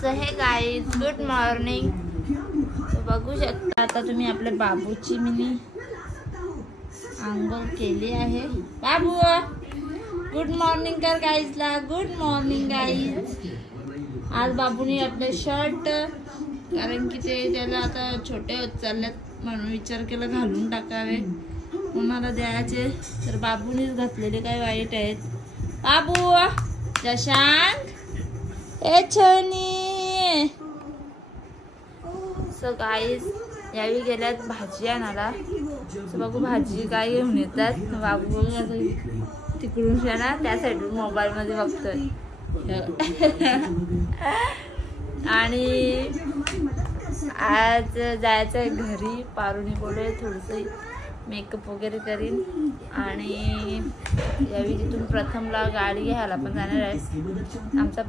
So हे guys good morning. बघू शकता आता तुम्ही आपल्या बाबूची मिनी आंघोळ केली आहे. बाबू गुड मॉर्निंग कर गाईजला. Good morning guys. आज बाबूने आपले शर्ट कारण की ते त्याला आता छोटे होत चाललेत म्हणून विचार केला घालून टाकावे कोणाला द्यायचे तर बाबूनेच घातलेले काय वाईट आहेत. बाबू जशांक ए छनी. सो गाईज यावेळी गेल्यात भाजी आणायला. सो बघू भाजी काय घेऊन येतात. बाबू तिकडून ना त्या साईडून मोबाईल मध्ये बघतोय. आणि आज जायचं आहे घरी. पारुणी बोलले थोडंसं मेकअप वगैरे करीन आणि यावेळी तिथून प्रथमला गाडी घ्यायला पण जाणार आहे. आमचा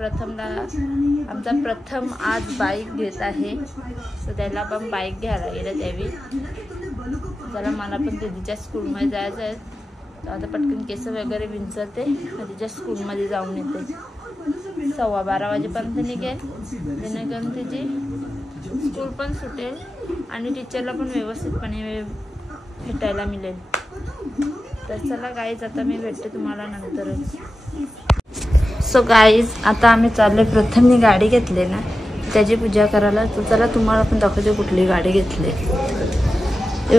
प्रथम आज बाईक घेत आहे. सो त्याला पण बाईक घ्यायला गेलं त्यावेळी. त्याला मला पण दीदीच्या स्कूलमध्ये जायचं आहे. तर आता पटकन केस वगैरे विंचरते तिच्या स्कूलमध्ये जाऊन येते. 12:15 वाजेपर्यंत निघेल जेणेकरून तिची स्कूल पण सुटेल आणि टीचरला पण व्यवस्थितपणे भेटायला मिळेल. तर चला गाईज आता मी भेटते तुम्हाला नंतरच. सो गाईज आता आम्ही चाललोय. प्रथमने गाडी घेतली ना त्याची पूजा करायला. तर चला तुम्हाला पण दाखवते कुठली गाडी घेतली.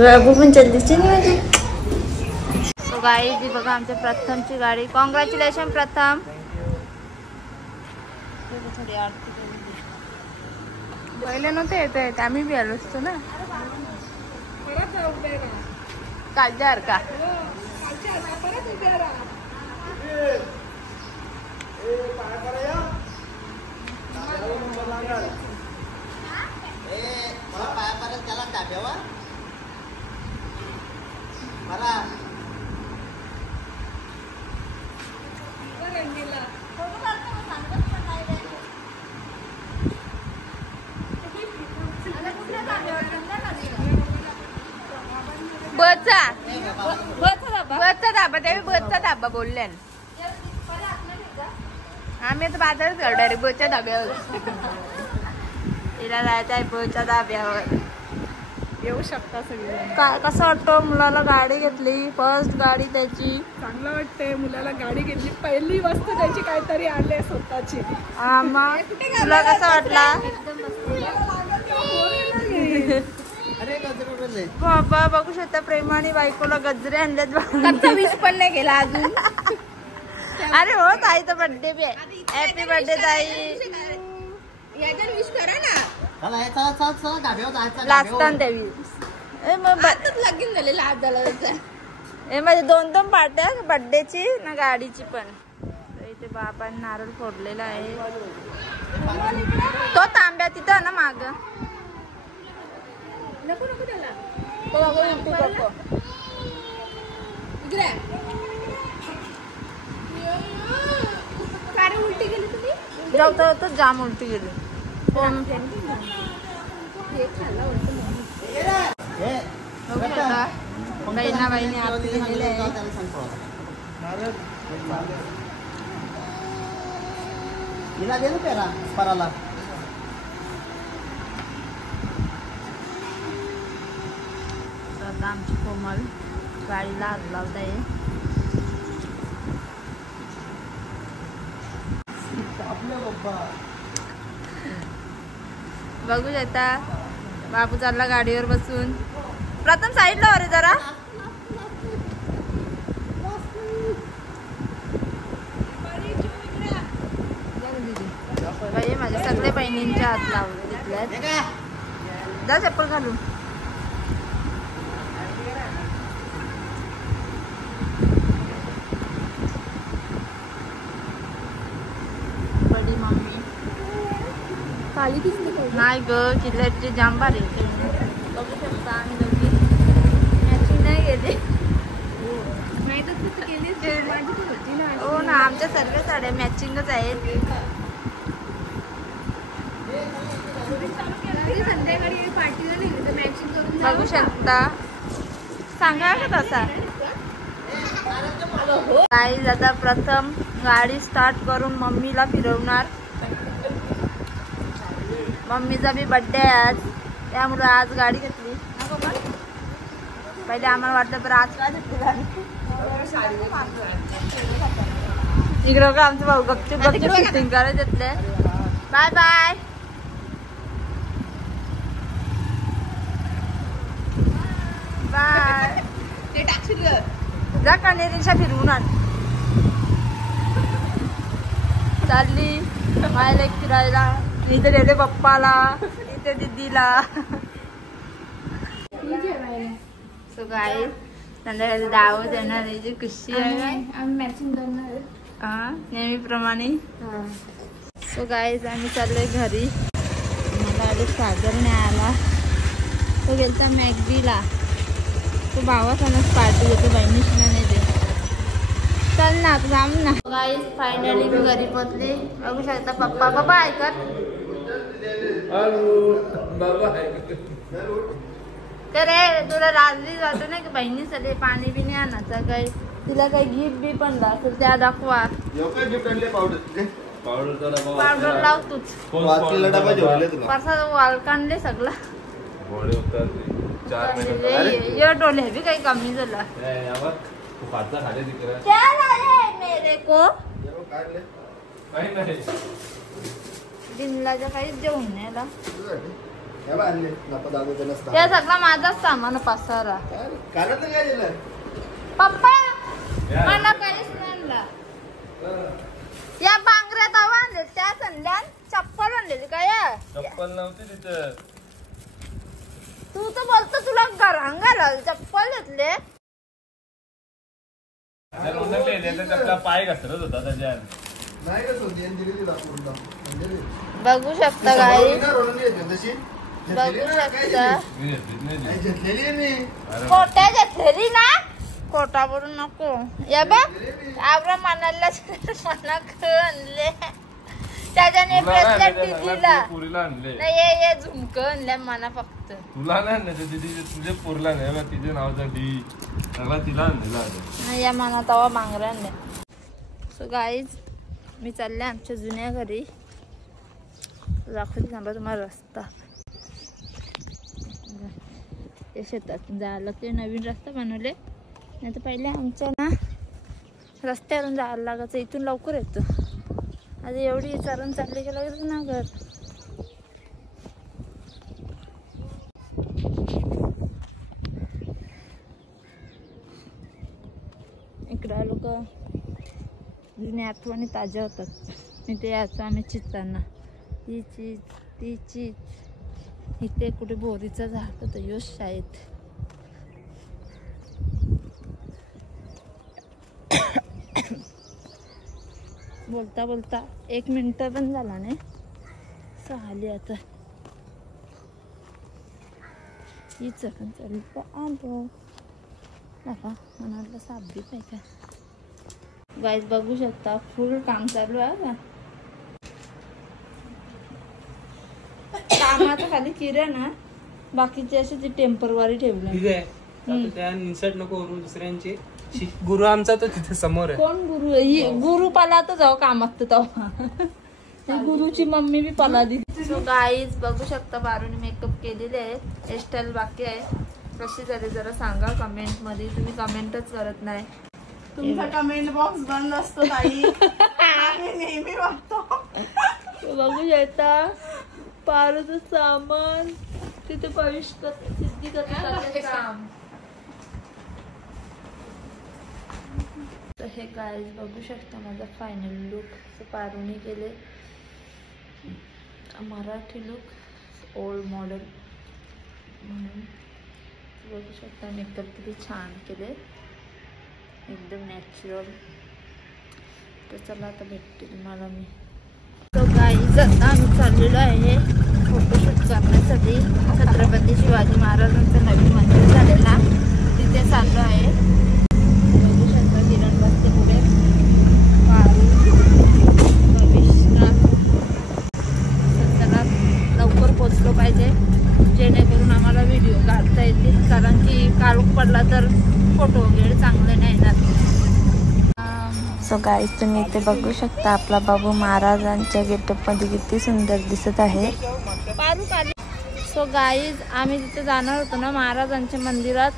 बाबू पण चललीची माझी. सो गाईज बघा आमच्या प्रथमची गाडी. कॉंग्रॅच्युलेशन प्रथम. थोडी आरती पहिले नव्हते येत आम्ही बी आलो असतो ना. कालच्या का बसचा धाबा बोलले. आम्ही आता बाजारच घालू डायरेक्ट बसच्या धाब्यावर. तिला जायचं आहे बसच्या धाब्यावर. येऊ शकता सगळे. काय कसं वाटतं मुलाला गाडी घेतली. फर्स्ट गाडी त्याची. चांगलं वाटतंय मुलाला गाडी घेतली. पहिली वस्तू त्याची काहीतरी आणली स्वतःची. तुला कसं वाटला बाबा. बघू शकता प्रेमाने बायकोला गजरे आणलेत. वीस पण नाही गेला अजून. अरे हो ताईचा बर्थडे बी आहे. हॅपी बर्थडे ताई. विश करा ना. लाजताना द्यावी. लगीन झाले लाज झाला. हे माझे 2 पार्ट्या बर्थडेची ना गाडीची पण. इथे बाबांनी नारळ फोडलेला आहे. तो तांब्या तिथं ना माग. नको नको त्याला. उलटी करतो. काय उलटी गेली तुम्ही. जाऊ तर जाम उलटी गेली. कोण बहिणा बहिणी आरती झालेली आहे. आता आमची कोमल गाडीला हात लावत आहे. बघू शकता बाबू चालला गाडीवर बसून. प्रथम साईडला अरे जरा. माझ्या सगळ्या बहिणींच्या हात लावले तिथल्या. जा चप्पल घालून. बडी मम्मी नाही ग किल्ल्याचे जांबार आहे. बघू शकता आम्ही दोघी मॅचिंग नाही गेले. हो ना आमच्या सर्व साड्या मॅचिंगच आहेत. बघू शकता सांगा का तसा. गाईज आता प्रथम गाडी स्टार्ट करून मम्मीला फिरवणार. मम्मीचा बी बड्डे आहे आज, त्यामुळे आज गाडी घेतली. पहिले आम्हाला वाटलं तर आज काय घेतली गाडी. इकडं का आमचे भाऊ गपचूप शूटिंग करायला घेतले. Bye bye. बाय. जा कन्या फिरवून आण. चालली मायला फिरायला. इथे देते पप्पाला, इथे दीदीला. सो गाईस संध्याकाळी दावत येणार आहे जी खुशी आहे. नेहमीप्रमाणे. सो गाईस आम्ही चाललोय घरी. मला आले सागर नाही आला. तो गेलता मॅगडीला. तो भावासमज पार्टी देतो, बहिणीशीला नाही देत. चल ना जाम ना. गाईस फायनली मी घरी पोहोचले. बघू शकता पप्पा. पप्पा ऐकत तर तुला रात्री जातो ना की बहिणीसाठी पाणी बी नाही आणायचं. काही तिला काही गिफ्ट बी पण असेल त्या दाखवा. पावडर लाव तूच. परसा वाल काढले सगळं. डोले बी काही कमी झाला. मेरे को बिनलाच्या काहीच जेवण नाही. त्या सगळा माझाच सामान पसारा. पप्पा मला काहीच नाही. या बांगऱ्या तवा आणले त्या संध्यान चप्पल आणलेली काय. चप्पल नव्हती तिथं. तू तर बोलतो तुला घरांगा चप्पल घेतले. पाय घसरत होता त्याच्या. बघू शकता गाई. बघू शकता खोट्या घेतलेली ना. खोटा बोलू नको. या बघ आवरा मनाला मना आणले. त्याच्याने ब्रेसलेट दिला नाही. हे झुमक आणल्या मना फक्त. तुला नाही तुझे पुरला नाही. तिचे नाव डी सगळा तिला आणलेला नाही. या मना तवा बांगऱ्या आणल्या. सो गाईज मी चालले आमच्या जुन्या घरी. दाखवते थांबा तुम्हाला रस्ता. ते शेतात जायला ते नवीन रस्ता बनवले. नाही तर पहिले आमच्या ना रस्त्यावरून जायला लागायचं. इथून लवकर येतो. आता एवढी चरण चालली की लगेच ना घर. इकडं आलो का जुन्या आठवणी ताज्या होतात. मी ते यायचो आम्ही चित्तांना. ही चीज ती चीज. इथे कुठे बोरीचं झाड होतं योश शाळेत. बोलता बोलता 1 मिनिट पण झाला नाही. चालली आता ही चकन चालली तर आलो. बाबा म्हणाला साप बी पाय का. गाईज बघू शकता फुल काम चालू आहे का. कामाचं खाली किरा ना. बाकीचे असे ते टेम्परवारी ठेवले. इन्सर्ट नको करू दुसऱ्यांचे. गुरु आमचा तो तिथे समोर आहे. कोण गुरु. गुरु पाला तर जाऊ कामात तेव्हा. गुरुची मम्मी बी पाला दिली. सो गाईज बघू शकता बारूने मेकअप केलेले आहे. हेअरस्टाईल बाकी आहे. कशी झाली जरा सांगा कमेंट मध्ये. तुम्ही कमेंटच करत नाही. तुमचा कमेंट बॉक्स बंद असतो ताई. नेहमी वाटतो. बघू शकता पारूचं सामान तिथे भविष्य सिद्धी करते काम. तर हे गाईज बघू शकता माझा फायनल लुक पारूने केले. मराठी लुक ओल्ड मॉडेल म्हणून बघू शकता. मेकअप किती छान केले एकदम नॅचरल. तर चला आता भेटते तुम्हाला मी. तो गाईज आता आम्ही चाललेलो आहे फोटोशूट करण्यासाठी. छत्रपती शिवाजी महाराजांचं नवीन मंदिर झालेलं ना तिथे चाललो आहे. बघू शकता किरण बसते पुढे. पारू भविष्य. चला लवकर पोचलो पाहिजे जेणेकरून आम्हाला व्हिडिओ काढता येतील. कारण की काळोख पडला तर फोटो वगैरे चांगले नाही येणार. सो गाईज तुम्ही इथे बघू शकता आपला बाबू महाराजांच्या गेटअप मध्ये किती सुंदर दिसत आहे. सो गाईज आम्ही तिथे जाणार होतो ना महाराजांच्या मंदिरात,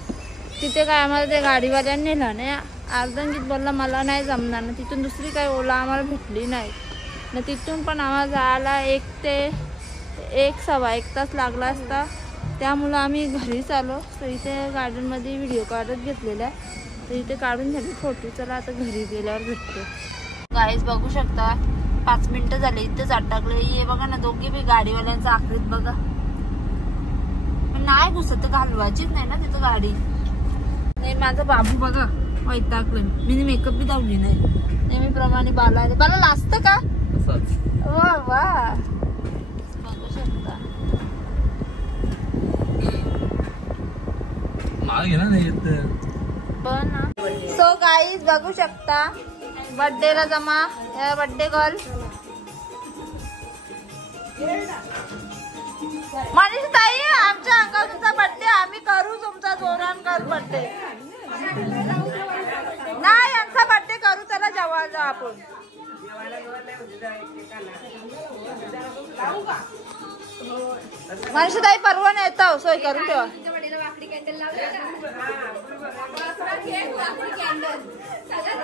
तिथे काय आम्हाला ते गाडीवाल्याने नेलं नाही. अर्धंगीत बोलला मला नाही जमणार ना, तिथून दुसरी काही ओला आम्हाला भेटली नाही ना, तिथून पण आम्हाला जायला 1 ते 1.15 तास लागला असता. त्यामुळं आम्ही घरीच आलो. तर इथे गार्डनमध्ये व्हिडिओ काढत घेतलेला आहे, तर इथे काढून झाले फोटो. चला आता घरी गेल्यावर भेटतो. गाईज बघू शकता 5 मिनिटं झाले इथेच अटकले. हे बघा ना दोघे बी गाडीवाल्यांचा आखरीत बघा, पण नाही घुसत, घालवायचीच नाही ना तिथं गाडी. नाही माझा बाबू बघा वैतागलं. मी मेकअप बी लावली नाही नेहमीप्रमाणे. बाला लाजतं का? वा वा बघू शकता. सो गाईज बघू शकता बर्थडेला जमा बर्थडे गर्ल मनीष ताई, आमच्या अंगाचा बर्थडे आम्ही करू, तुमचा जोरान कर बर्थडे. नाही यांचा बर्थडे करू, चला जेवायला जाऊ आपण. मनीष ताई परवा येतो, सोय करून ठेवा.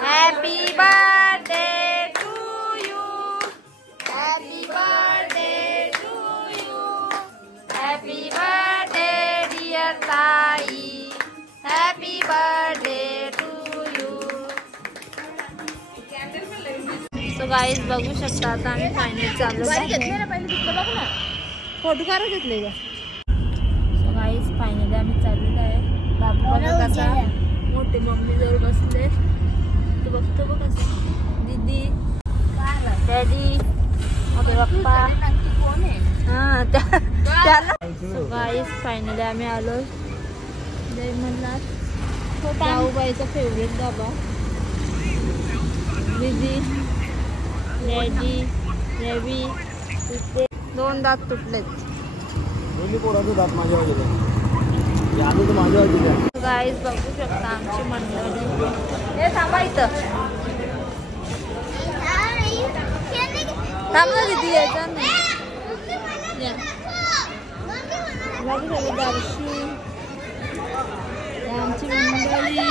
Happy birthday to you, happy birthday to you, happy birthday dear ताई, happy birthday to you. So guys बघू शकता आता आम्ही फायनल चाललो. फोटो काढून घेतले का? सो गाईज फायनली आम्ही चाललेलो आहे. बाबू बघा कसा मोठे मम्मी जवळ बसले, तू बघतो बघ कसं. दीदी, डॅडी, मोठे पप्पा. हा त्याला. सो गाईज फायनली आम्ही आलो जय मल्हार, जाऊबाईचा फेवरेट धाबा. दीदी, डॅडी, रवी, तिथे 2 दात तुटलेत. गाईज बघू शकता आमची मंडळी. हे थांबा इथं, थांबा दीदी यायचं नाही. बघू शकता दर्शी आमची मंडळी.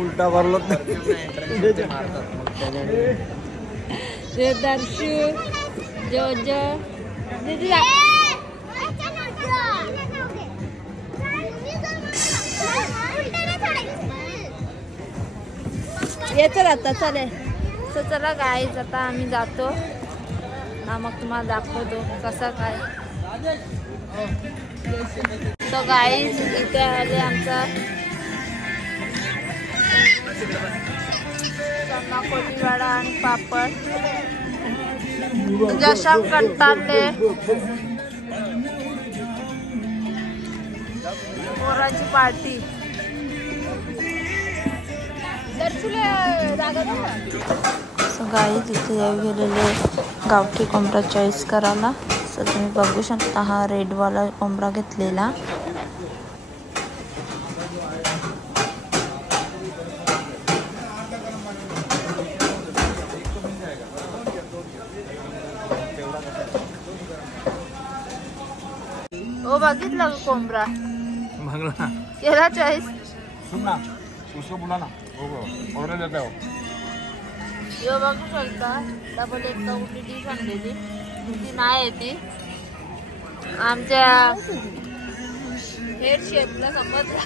उलटा भरलो दर्शू जोजो दीदी येतो आता चालेल. तर चला गाईज आता आम्ही जातो ना, मग तुम्हाला दाखवतो कसा काय. तो गाईज इथे आले आमचा चना कोळीवाडा आणि पापड. जशा कंटाळले पोरांची पार्टी. सो गाईज इथे गेलेले गावठी कोंबडा चॉईस करायला. सो तुम्ही बघू शकता हा रेडवाला कोंबडा घेतलेला. ओ बघितलं कोंबडा केला चॉईस. यो बघू शकता डबल एक कवडी डिश आणलेली, ती नाही येते आमच्या हेड शेपला समजलं.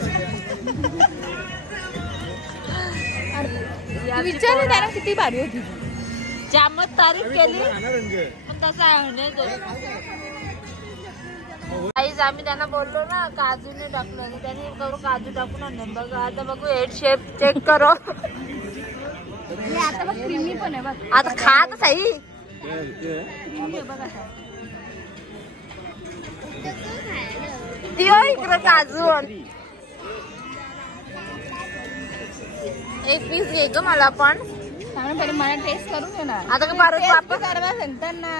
विचारलं त्याला किती भारी होती, जामच तारीफ केली पण तसा आहे तो. आईज आम्ही त्यांना बोललो ना काजूने टाकलं, त्याने करू काजू टाकून आणलं. बघा आता बघू हेड शेप चेक करो. आता बघ क्रीमी पण आहे बघ, आता खा तर सही. इकडं काजू एक पीस घे ग मला पण. मला टेस्ट करून घे ना. आता का परत वापस करवा त्यांना.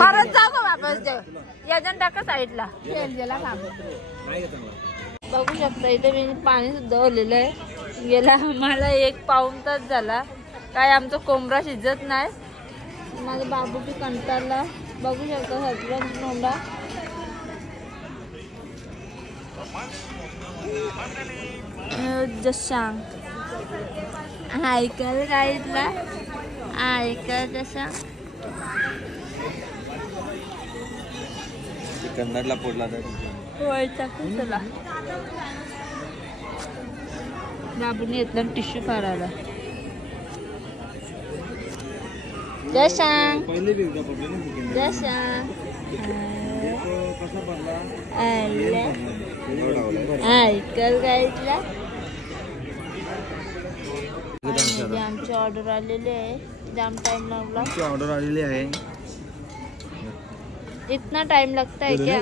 परत जाऊ का वापस जाऊ याजन टाका साईडला. बघू शकता इथे मी पाणी सुद्धा ओलेलं आहे. गेला मला 1 पाऊण तास झाला काय आमचा कोंबडा शिजत नाही. माझा बाबू बी कंटाळला. बघू शकता सगळं कोंबडा जशांग ऐकायला काय इथला ऐकायला जशा कन्नडला पोडला वळचा चला. बाबूने येतला टिश्यू काढायला. जशांग जशांग ऐकल काय इथला. आमची ऑर्डर आलेली आहे. जाम टाइम लागला. ऑर्डर आलेली आहे. इतना टाइम लगता है क्या?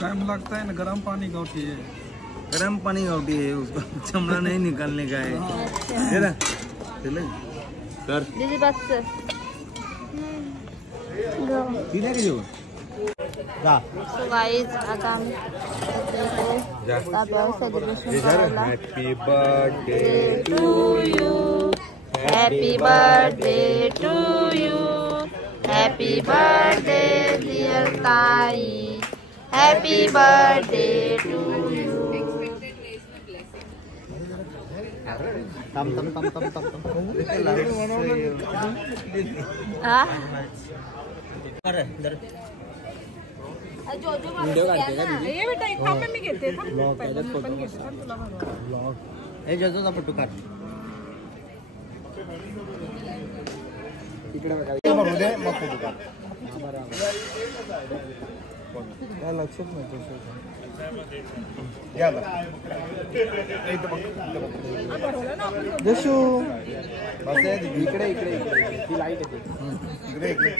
टाइम लगता है ना. गर्म पानी गौटी है. गर्म पानी गौटी है उसको चमड़ा नहीं निकालने का है. अच्छा सर दीदी बस सो गाइस आता आम्ही सेलिब्रेशन करायला. Happy birthday to you happy birthday to you happy birthday dear ताई हॅपी बर्थडे टू यू. ये बेटा एक थांब मी घेते. पहिला मी पण घेते थांब तुला बघा. हे जजोचा फोटो काढ. इकडे बघू दे मग फोटो काढ. काय लक्षात नाही. या जशू बस इकडे इकडे ती लाईट येते. इकडे इकडे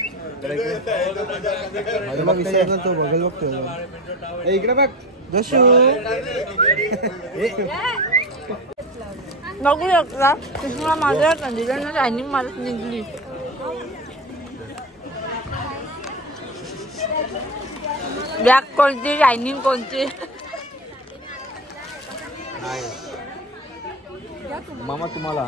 तो बघल बघतो. इकडे बघ जशू. बघू शकता कृष्णा माझ्या कंदिलांना टायमिंग मारत निघली. ब्लॅक कोणती शायनिंग कोणती. मामा तुम्हाला